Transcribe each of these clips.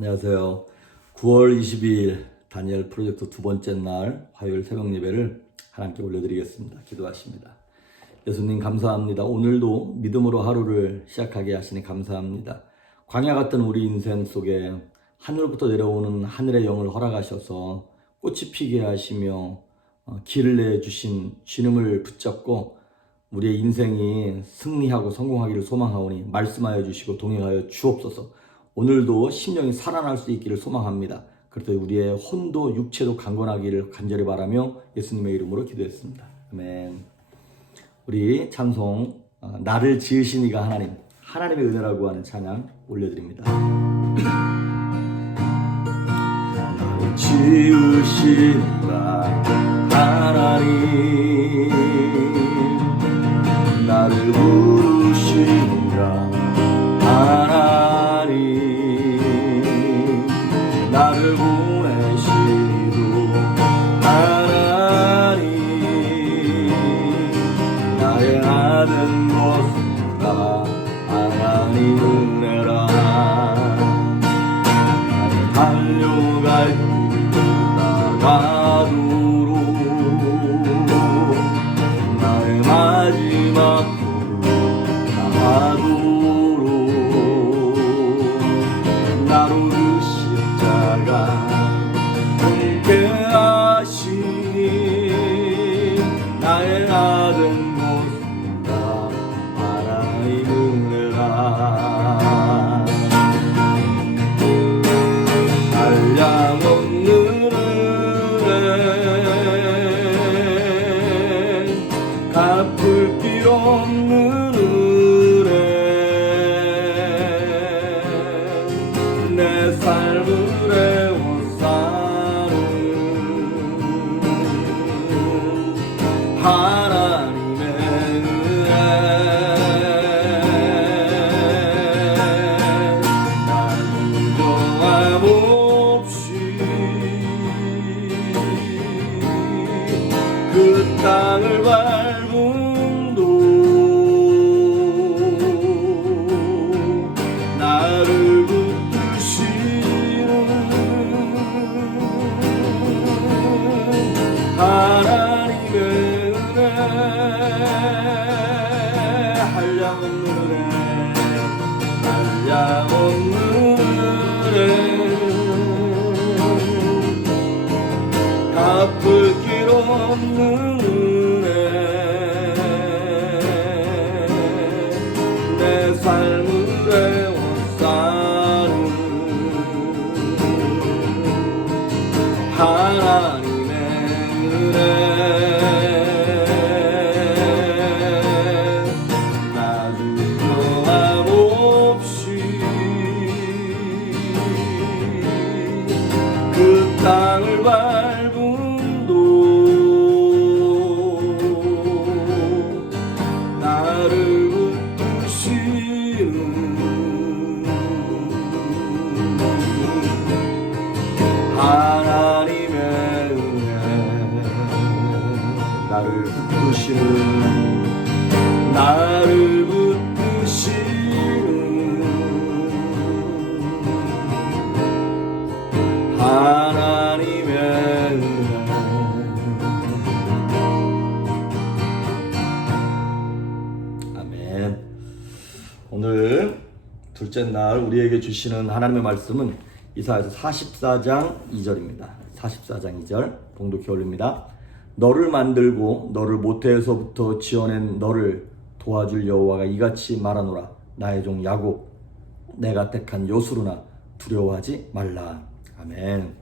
안녕하세요. 9월 22일 다니엘 프로젝트 두 번째 날 화요일 새벽 예배를 하나님께 올려드리겠습니다. 기도하십니다. 예수님 감사합니다. 오늘도 믿음으로 하루를 시작하게 하시니 감사합니다. 광야 같던 우리 인생 속에 하늘부터 내려오는 하늘의 영을 허락하셔서 꽃이 피게 하시며 길을 내주신 주님을 붙잡고 우리의 인생이 승리하고 성공하기를 소망하오니 말씀하여 주시고 동행하여 주옵소서. 오늘도 심령이 살아날 수 있기를 소망합니다. 그렇듯 우리의 혼도 육체도 강건하기를 간절히 바라며 예수님의 이름으로 기도했습니다. 아멘. 우리 찬송 나를 지으신 이가 하나님의 은혜라고 하는 찬양 올려드립니다. 나를 지으신 이가 하나님, 나를 부르신 이가 하나님, 나를 보내시도 하나님, 나의 아는 것은 다 하나님 은혜라. 나의 달려갈 길 나가도록 나의 마지막 길 나가도록 나로 그 십자가 함께 하시니 나의 아든 곳은 다 하나님 은혜라. 한량없는 은혜, 갚을 길 없는 은혜, 내 삶을 애워싸는 하나님의 은혜. 난 부정함 없이 그 땅을 밟음도 나를 하나님의 은혜, 한량없는 은혜, 한량없는 은혜, 갚을 길 없는 은혜, 내 삶을 애워싸는 하나님 나 주저함 없이 그 땅을 밟음도 나를 붙드시는 하나님의 나를 붙드시는 하나님의 은혜. 아멘. 오늘 둘째 날 우리에게 주시는 하나님의 말씀은 이사야서 44장 2절입니다. 44장 2절 봉독해 올립니다. 너를 만들고 너를 모태에서부터 지어낸 너를 도와줄 여호와가 이같이 말하노라. 나의 종 야곱, 내가 택한 요수루나 두려워하지 말라. 아멘.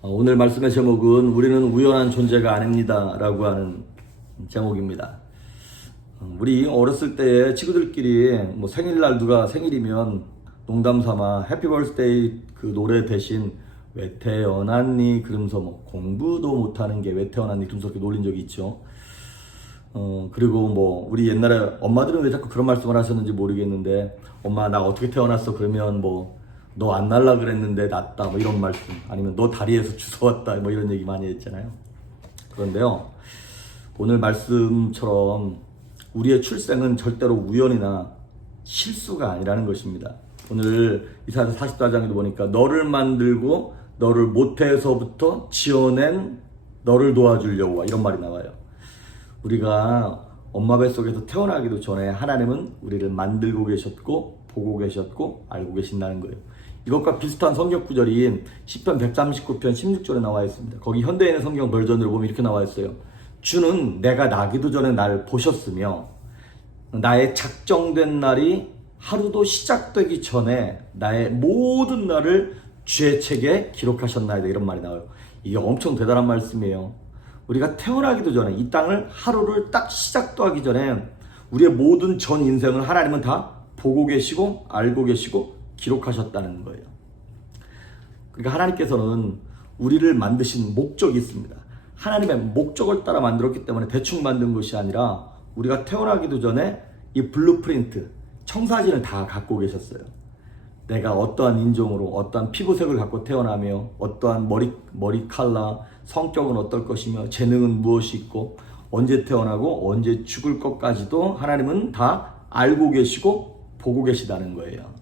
오늘 말씀의 제목은 우리는 우연한 존재가 아닙니다 라고 하는 제목입니다. 우리 어렸을 때에 친구들끼리 생일날 누가 생일이면 농담삼아 해피 버스데이 그 노래 대신 왜 태어났니? 그러면서 공부도 못하는 게 왜 태어났니? 그러면서 그렇게 놀린 적이 있죠. 그리고 우리 옛날에 엄마들은 왜 자꾸 그런 말씀을 하셨는지 모르겠는데, 엄마 나 어떻게 태어났어? 그러면 너 안 날라 그랬는데 났다 이런 말씀, 아니면 너 다리에서 주워왔다 이런 얘기 많이 했잖아요. 그런데요, 오늘 말씀처럼 우리의 출생은 절대로 우연이나 실수가 아니라는 것입니다. 오늘 이사야서 44장에도 보니까 너를 만들고 너를 모태에서부터 지어낸 너를 도와줄 여호와, 이런 말이 나와요. 우리가 엄마 뱃속에서 태어나기도 전에 하나님은 우리를 만들고 계셨고 보고 계셨고 알고 계신다는 거예요. 이것과 비슷한 성경 구절이 시편 139편 16절에 나와 있습니다. 거기 현대인의 성경 버전으로 보면 이렇게 나와 있어요. 주는 내가 나기도 전에 날 보셨으며 나의 작정된 날이 하루도 시작되기 전에 나의 모든 날을 주의 책에 기록하셨나이다, 이런 말이 나와요. 이게 엄청 대단한 말씀이에요. 우리가 태어나기도 전에 이 땅을 하루를 딱 시작도 하기 전에 우리의 모든 전 인생을 하나님은 다 보고 계시고 알고 계시고 기록하셨다는 거예요. 그러니까 하나님께서는 우리를 만드신 목적이 있습니다. 하나님의 목적을 따라 만들었기 때문에 대충 만든 것이 아니라 우리가 태어나기도 전에 이 블루프린트, 청사진을 다 갖고 계셨어요. 내가 어떠한 인종으로 어떠한 피부색을 갖고 태어나며 어떠한 머리 컬러, 성격은 어떨 것이며 재능은 무엇이 있고 언제 태어나고 언제 죽을 것까지도 하나님은 다 알고 계시고 보고 계시다는 거예요.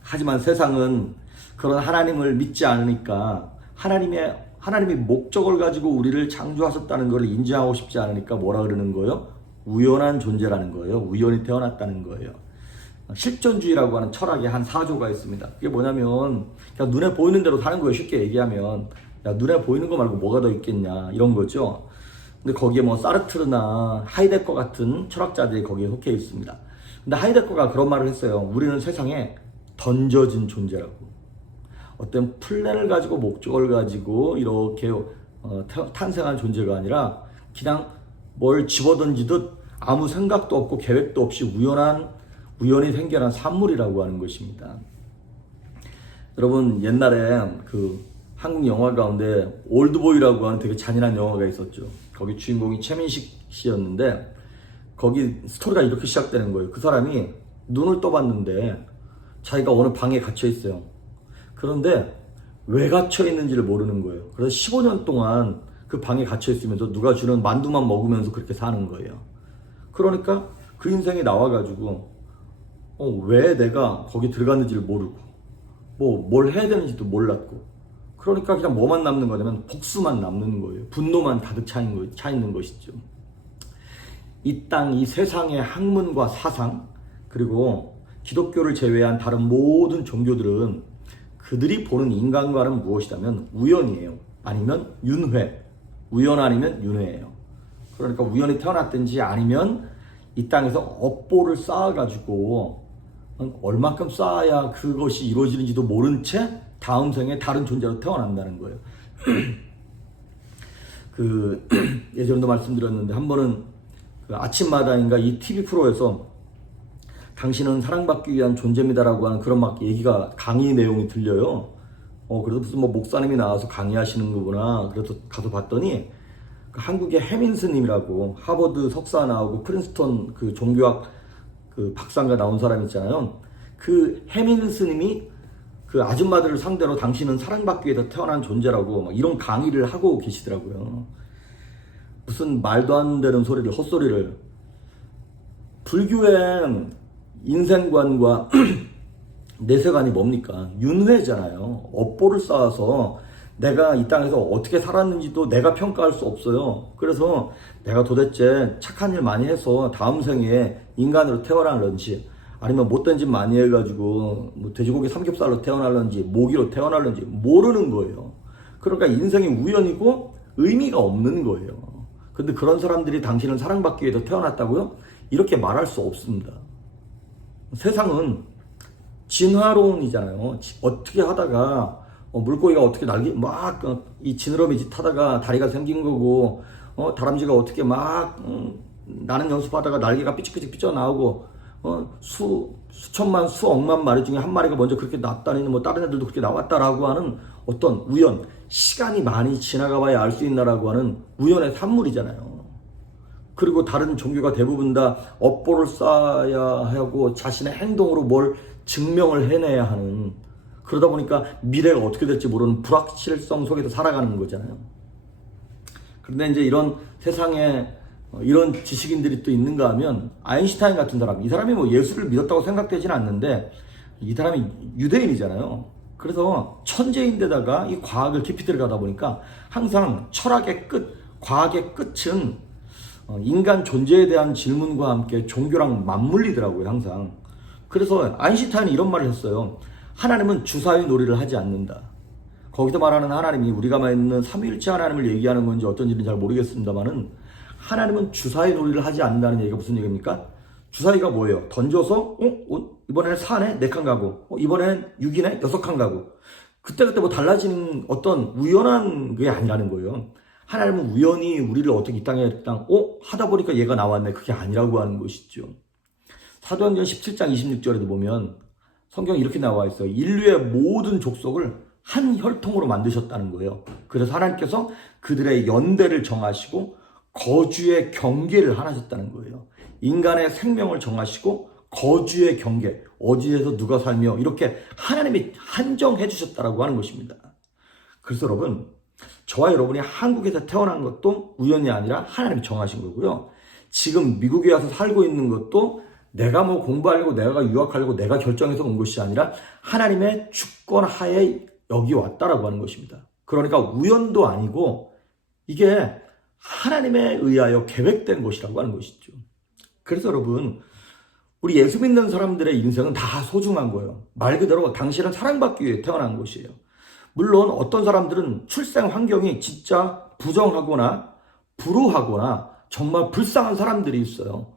하지만 세상은 그런 하나님을 믿지 않으니까 하나님이 목적을 가지고 우리를 창조하셨다는 것을 인지하고 싶지 않으니까 뭐라 그러는 거예요? 우연한 존재라는 거예요. 우연히 태어났다는 거예요. 실존주의라고 하는 철학의 한 4조가 있습니다. 그게 뭐냐면 그냥 눈에 보이는 대로 사는 거예요. 쉽게 얘기하면 야, 눈에 보이는 거 말고 뭐가 더 있겠냐, 이런 거죠. 근데 거기에 뭐 사르트르나 하이데거 같은 철학자들이 거기에 속해 있습니다. 근데 하이데거가 그런 말을 했어요. 우리는 세상에 던져진 존재라고. 어떤 플랜을 가지고 목적을 가지고 이렇게 탄생한 존재가 아니라 그냥 뭘 집어던지듯 아무 생각도 없고 계획도 없이 우연히 생겨난 산물이라고 하는 것입니다. 여러분, 옛날에 그 한국 영화 가운데 올드보이라고 하는 되게 잔인한 영화가 있었죠. 거기 주인공이 최민식 씨였는데 거기 스토리가 이렇게 시작되는 거예요. 그 사람이 눈을 떠봤는데 자기가 어느 방에 갇혀 있어요. 그런데 왜 갇혀 있는지를 모르는 거예요. 그래서 15년 동안 그 방에 갇혀 있으면서 누가 주는 만두만 먹으면서 그렇게 사는 거예요. 그러니까 그 인생이 나와가지고 왜 내가 거기 들어갔는지를 모르고 뭘 해야 되는지도 몰랐고, 그러니까 그냥 뭐만 남는 거냐면 복수만 남는 거예요. 분노만 가득 차 있는 것이죠. 이 땅, 이 세상의 학문과 사상, 그리고 기독교를 제외한 다른 모든 종교들은 그들이 보는 인간과는 무엇이라면 우연이에요. 아니면 윤회. 우연 아니면 윤회예요. 그러니까 우연히 태어났든지 아니면 이 땅에서 업보를 쌓아가지고 얼마큼 쌓아야 그것이 이루어지는지도 모른 채 다음 생에 다른 존재로 태어난다는 거예요. 예전에도 말씀드렸는데 한 번은 그 아침마당인가 이 TV 프로에서 당신은 사랑받기 위한 존재입니다라고 하는 그런 막 얘기가 강의 내용이 들려요. 그래서 무슨 뭐 목사님이 나와서 강의하시는 거구나. 그래서 가서 봤더니 그 한국의 해민스님이라고 하버드 석사 나오고 프린스턴 그 종교학 그 박사가 나온 사람 있잖아요. 그 해민스님이 그 아줌마들을 상대로 당신은 사랑받기 위해서 태어난 존재라고 막 이런 강의를 하고 계시더라고요. 무슨 말도 안 되는 소리를, 헛소리를. 불교의 인생관과 내세관이 뭡니까? 윤회잖아요. 업보를 쌓아서 내가 이 땅에서 어떻게 살았는지도 내가 평가할 수 없어요. 그래서 내가 도대체 착한 일 많이 해서 다음 생에 인간으로 태어날런지 아니면 못된 짓 많이 해가지고 뭐 돼지고기 삼겹살로 태어날런지 모기로 태어날런지 모르는 거예요. 그러니까 인생이 우연이고 의미가 없는 거예요. 근데 그런 사람들이 당신은 사랑받기 위해서 태어났다고요? 이렇게 말할 수 없습니다. 세상은 진화론이잖아요. 어떻게 하다가 물고기가 어떻게 이 지느러미 타다가 다리가 생긴 거고, 다람쥐가 어떻게 나는 연습하다가 날개가 삐직삐직 삐져나오고, 수천만 수억만 마리 중에 한 마리가 먼저 그렇게 났다니 뭐 다른 애들도 그렇게 나왔다라고 하는 어떤 우연, 시간이 많이 지나가봐야 알 수 있나라고 하는 우연의 산물이잖아요. 그리고 다른 종교가 대부분 다 업보를 쌓아야 하고 자신의 행동으로 뭘 증명을 해내야 하는, 그러다 보니까 미래가 어떻게 될지 모르는 불확실성 속에서 살아가는 거잖아요. 그런데 이제 이런 세상에 이런 지식인들이 또 있는가 하면 아인슈타인 같은 사람, 이 사람이 뭐 예수를 믿었다고 생각되지는 않는데 이 사람이 유대인이잖아요. 그래서 천재인데다가 이 과학을 깊이 들어가다 보니까 항상 철학의 끝, 과학의 끝은 인간 존재에 대한 질문과 함께 종교랑 맞물리더라고요, 항상. 그래서 아인슈타인이 이런 말을 했어요. 하나님은 주사위 놀이를 하지 않는다. 거기서 말하는 하나님이 우리가 믿는 삼위일체 하나님을 얘기하는 건지 어떤지는 잘 모르겠습니다만은 하나님은 주사위 놀이를 하지 않는다는 얘기가 무슨 얘기입니까? 주사위가 뭐예요? 던져서 이번에는 4네? 4칸 가고 이번에는 6이네? 6칸 가고 그때그때 뭐 달라지는 어떤 우연한 게 아니라는 거예요. 하나님은 우연히 우리를 어떻게 이 땅에 하다 보니까 얘가 나왔네. 그게 아니라고 하는 것이죠. 사도행전 17장 26절에도 보면 성경이 이렇게 나와 있어요. 인류의 모든 족속을 한 혈통으로 만드셨다는 거예요. 그래서 하나님께서 그들의 연대를 정하시고 거주의 경계를 하셨다는 거예요. 인간의 생명을 정하시고 거주의 경계, 어디에서 누가 살며 이렇게 하나님이 한정해 주셨다라고 하는 것입니다. 그래서 여러분, 저와 여러분이 한국에서 태어난 것도 우연이 아니라 하나님이 정하신 거고요. 지금 미국에 와서 살고 있는 것도 내가 뭐 공부하려고 내가 유학하려고 내가 결정해서 온 것이 아니라 하나님의 주권 하에 여기 왔다라고 하는 것입니다. 그러니까 우연도 아니고 이게 하나님에 의하여 계획된 것이라고 하는 것이죠. 그래서 여러분, 우리 예수 믿는 사람들의 인생은 다 소중한 거예요. 말 그대로 당신은 사랑받기 위해 태어난 것이에요. 물론 어떤 사람들은 출생 환경이 진짜 부정하거나 불우하거나 정말 불쌍한 사람들이 있어요.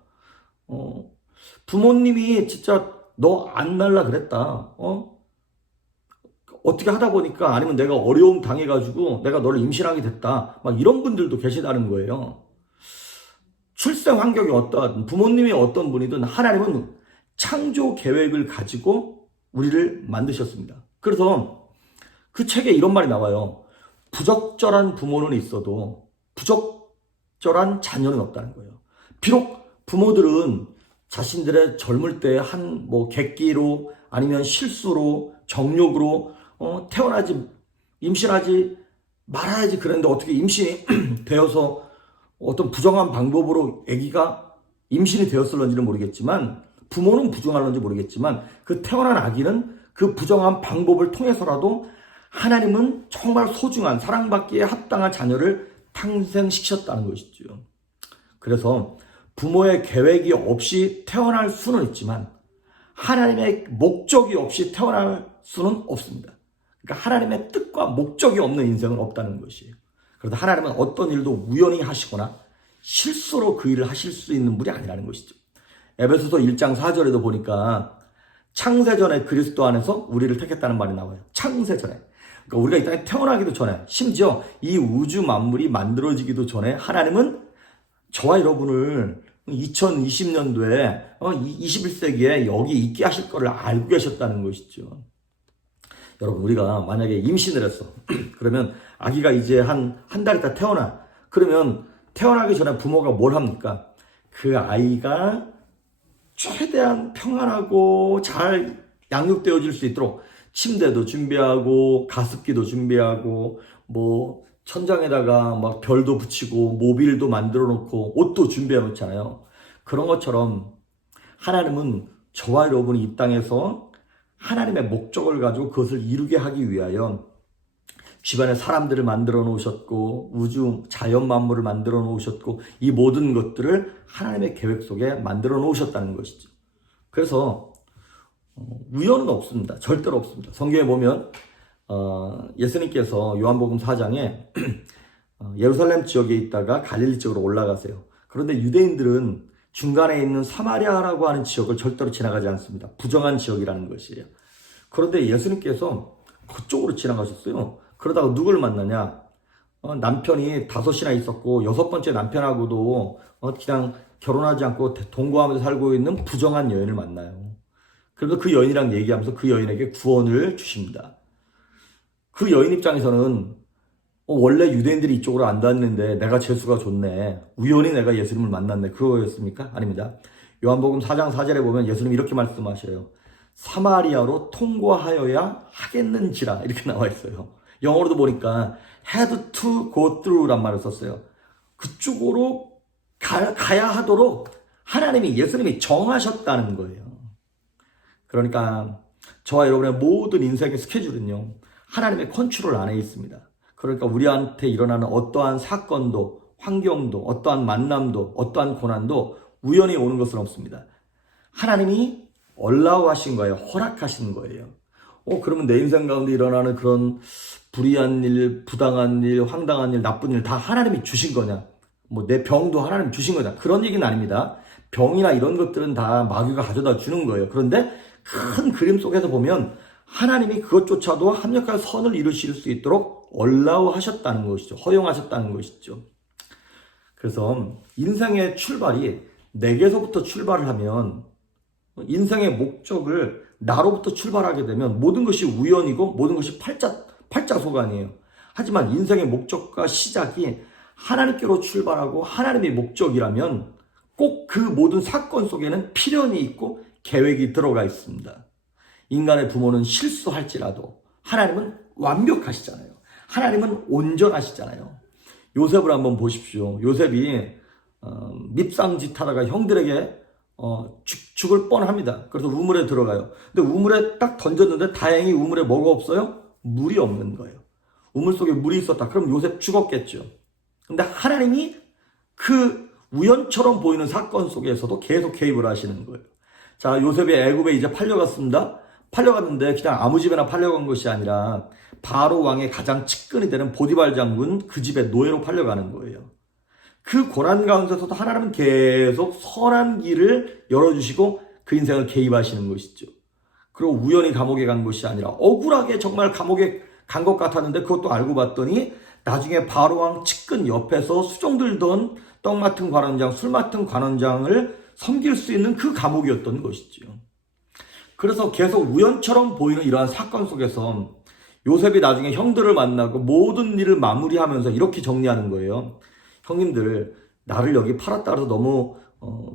부모님이 진짜 너 안 날라 그랬다. 어떻게 하다 보니까 아니면 내가 어려움 당해가지고 내가 너를 임신하게 됐다. 막 이런 분들도 계시다는 거예요. 출생 환경이 어떠한 부모님이 어떤 분이든 하나님은 창조 계획을 가지고 우리를 만드셨습니다. 그래서 그 책에 이런 말이 나와요. 부적절한 부모는 있어도 부적절한 자녀는 없다는 거예요. 비록 부모들은 자신들의 젊을 때 한 객기로 아니면 실수로 정욕으로 임신하지 말아야지 그랬는데 어떻게 임신이 되어서 어떤 부정한 방법으로 아기가 임신이 되었을런지는 모르겠지만 부모는 부정할런지 모르겠지만 그 태어난 아기는 그 부정한 방법을 통해서라도 하나님은 정말 소중한 사랑받기에 합당한 자녀를 탄생시켰다는 것이죠. 그래서 부모의 계획이 없이 태어날 수는 있지만 하나님의 목적이 없이 태어날 수는 없습니다. 그러니까 하나님의 뜻과 목적이 없는 인생은 없다는 것이에요. 그래서 하나님은 어떤 일도 우연히 하시거나 실수로 그 일을 하실 수 있는 분이 아니라는 것이죠. 에베소서 1장 4절에도 보니까 창세전에 그리스도 안에서 우리를 택했다는 말이 나와요. 창세전에. 그러니까 우리가 이 땅에 태어나기도 전에 심지어 이 우주 만물이 만들어지기도 전에 하나님은 저와 여러분을 2020년도에 21세기에 여기 있게 하실 거를 알고 계셨다는 것이죠. 여러분, 우리가 만약에 임신을 했어. 그러면 아기가 이제 한 달 있다 태어나. 그러면 태어나기 전에 부모가 뭘 합니까? 그 아이가 최대한 평안하고 잘 양육되어질 수 있도록 침대도 준비하고 가습기도 준비하고 천장에다가 막 별도 붙이고 모빌도 만들어 놓고 옷도 준비해 놓잖아요. 그런 것처럼 하나님은 저와 여러분이 이 땅에서 하나님의 목적을 가지고 그것을 이루게 하기 위하여 주변에 사람들을 만들어 놓으셨고 우주 자연 만물을 만들어 놓으셨고 이 모든 것들을 하나님의 계획 속에 만들어 놓으셨다는 것이죠. 그래서 우연은 없습니다. 절대로 없습니다. 성경에 보면 예수님께서 요한복음 4장에 예루살렘 지역에 있다가 갈릴리 지역으로 올라가세요. 그런데 유대인들은 중간에 있는 사마리아라고 하는 지역을 절대로 지나가지 않습니다. 부정한 지역이라는 것이에요. 그런데 예수님께서 그쪽으로 지나가셨어요. 그러다가 누굴 만나냐? 남편이 5이나 있었고 6번째 남편하고도 그냥 결혼하지 않고 동거하면서 살고 있는 부정한 여인을 만나요. 그래서 그 여인이랑 얘기하면서 그 여인에게 구원을 주십니다. 그 여인 입장에서는 원래 유대인들이 이쪽으로 안 닿는데 내가 재수가 좋네. 우연히 내가 예수님을 만났네. 그거였습니까? 아닙니다. 요한복음 4장 4절에 보면 예수님이 이렇게 말씀하셔요. 사마리아로 통과하여야 하겠는지라 이렇게 나와 있어요. 영어로도 보니까 had to go through란 말을 썼어요. 그쪽으로 가야 하도록 하나님이 예수님이 정하셨다는 거예요. 그러니까 저와 여러분의 모든 인생의 스케줄은요, 하나님의 컨트롤 안에 있습니다. 그러니까 우리한테 일어나는 어떠한 사건도, 환경도, 어떠한 만남도, 어떠한 고난도 우연히 오는 것은 없습니다. 하나님이 allow 하신 거예요. 허락하신 거예요. 그러면 내 인생 가운데 일어나는 그런 불의한 일, 부당한 일, 황당한 일, 나쁜 일 다 하나님이 주신 거냐? 뭐 내 병도 하나님 주신 거냐? 그런 얘기는 아닙니다. 병이나 이런 것들은 다 마귀가 가져다 주는 거예요. 그런데 큰 그림 속에서 보면 하나님이 그것조차도 합력한 선을 이루실 수 있도록 allow 하셨다는 것이죠. 허용하셨다는 것이죠. 그래서 인생의 출발이 내게서부터 출발을 하면, 인생의 목적을 나로부터 출발하게 되면 모든 것이 우연이고 모든 것이 팔자소관이에요. 하지만 인생의 목적과 시작이 하나님께로 출발하고 하나님의 목적이라면 꼭 그 모든 사건 속에는 필연이 있고 계획이 들어가 있습니다. 인간의 부모는 실수할지라도 하나님은 완벽하시잖아요. 하나님은 온전하시잖아요. 요셉을 한번 보십시오. 요셉이 밉상짓 하다가 형들에게 죽을 뻔합니다. 그래서 우물에 들어가요. 근데 우물에 딱 던졌는데 다행히 우물에 뭐가 없어요? 물이 없는 거예요. 우물 속에 물이 있었다. 그럼 요셉 죽었겠죠. 근데 하나님이 그 우연처럼 보이는 사건 속에서도 계속 개입을 하시는 거예요. 자, 요셉이 애굽에 이제 팔려갔습니다. 팔려갔는데 그냥 아무 집에나 팔려간 것이 아니라 바로 왕의 가장 측근이 되는 보디발 장군 그 집에 노예로 팔려가는 거예요. 그 고난 가운데서도 하나님은 계속 선한 길을 열어주시고 그 인생을 개입하시는 것이죠. 그리고 우연히 감옥에 간 것이 아니라 억울하게 정말 감옥에 간 것 같았는데 그것도 알고 봤더니 나중에 바로왕 측근 옆에서 수종 들던 떡 맡은 관원장, 술 맡은 관원장을 섬길 수 있는 그 감옥이었던 것이죠. 그래서 계속 우연처럼 보이는 이러한 사건 속에서 요셉이 나중에 형들을 만나고 모든 일을 마무리하면서 이렇게 정리하는 거예요. 형님들, 나를 여기 팔았다 해서 너무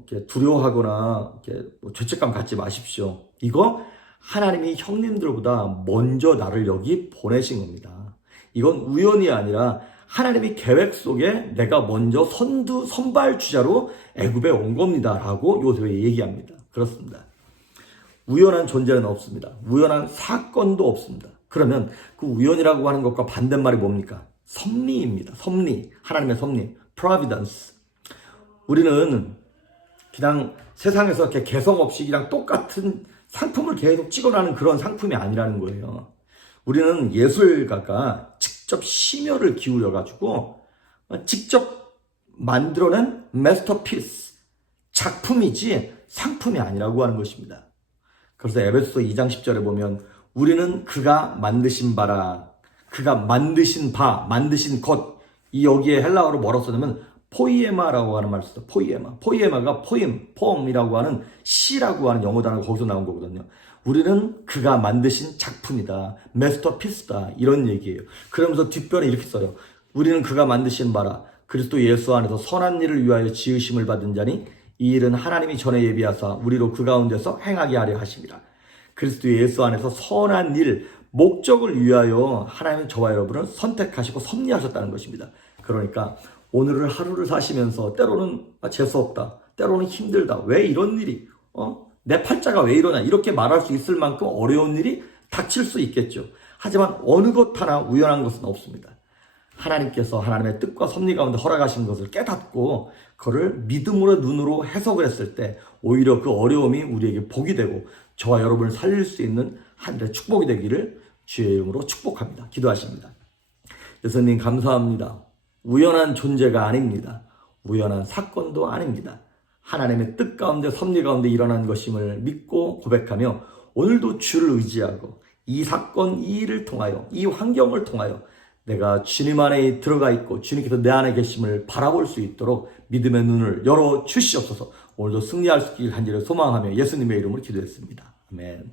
이렇게 두려워하거나 이렇게 죄책감 갖지 마십시오. 이거 하나님이 형님들보다 먼저 나를 여기 보내신 겁니다. 이건 우연이 아니라 하나님의 계획 속에 내가 먼저 선발 주자로 애굽에 온 겁니다. 라고 요셉이 얘기합니다. 그렇습니다. 우연한 존재는 없습니다. 우연한 사건도 없습니다. 그러면 그 우연이라고 하는 것과 반대말이 뭡니까? 섭리입니다. 섭리. 하나님의 섭리. providence. 우리는 그냥 세상에서 이렇게 개성 없이 그냥 똑같은 상품을 계속 찍어나는 그런 상품이 아니라는 거예요. 우리는 예술가가 직접 심혈을 기울여가지고 직접 만들어낸 마스터피스, 작품이지 상품이 아니라고 하는 것입니다. 그래서 에베소서 2장 10절에 보면 우리는 그가 만드신 바라, 그가 만드신 바, 만드신 것, 이 여기에 헬라어로 뭐라고 썼냐면 포이에마라고 하는 말을 썼어요. 포이에마가 포엠이라고 하는 시라고 하는 영어 단어가 거기서 나온 거거든요. 우리는 그가 만드신 작품이다, 마스터피스다, 이런 얘기예요. 그러면서 뒷변에 이렇게 써요. 우리는 그가 만드신 바라, 그리스도 예수 안에서 선한 일을 위하여 지으심을 받은 자니 이 일은 하나님이 전에 예비하사 우리로 그 가운데서 행하게 하려 하심이라. 그리스도 예수 안에서 선한 일, 목적을 위하여 하나님은 저와 여러분을 선택하시고 섭리하셨다는 것입니다. 그러니까 오늘을 하루를 사시면서 때로는 재수없다, 때로는 힘들다, 왜 이런 일이 내 팔자가 왜 이러냐 이렇게 말할 수 있을 만큼 어려운 일이 닥칠 수 있겠죠. 하지만 어느 것 하나 우연한 것은 없습니다. 하나님께서 하나님의 뜻과 섭리 가운데 허락하신 것을 깨닫고 그를 믿음으로 눈으로 해석을 했을 때 오히려 그 어려움이 우리에게 복이 되고 저와 여러분을 살릴 수 있는 하늘의 축복이 되기를 주의 이름으로 축복합니다. 기도하십니다. 예수님 감사합니다. 우연한 존재가 아닙니다. 우연한 사건도 아닙니다. 하나님의 뜻 가운데 섭리 가운데 일어난 것임을 믿고 고백하며 오늘도 주를 의지하고 이 사건, 이 일을 통하여, 이 환경을 통하여 내가 주님 안에 들어가 있고 주님께서 내 안에 계심을 바라볼 수 있도록 믿음의 눈을 열어 주시옵소서. 오늘도 승리할 수 있길 간절히 소망하며 예수님의 이름으로 기도했습니다. 아멘.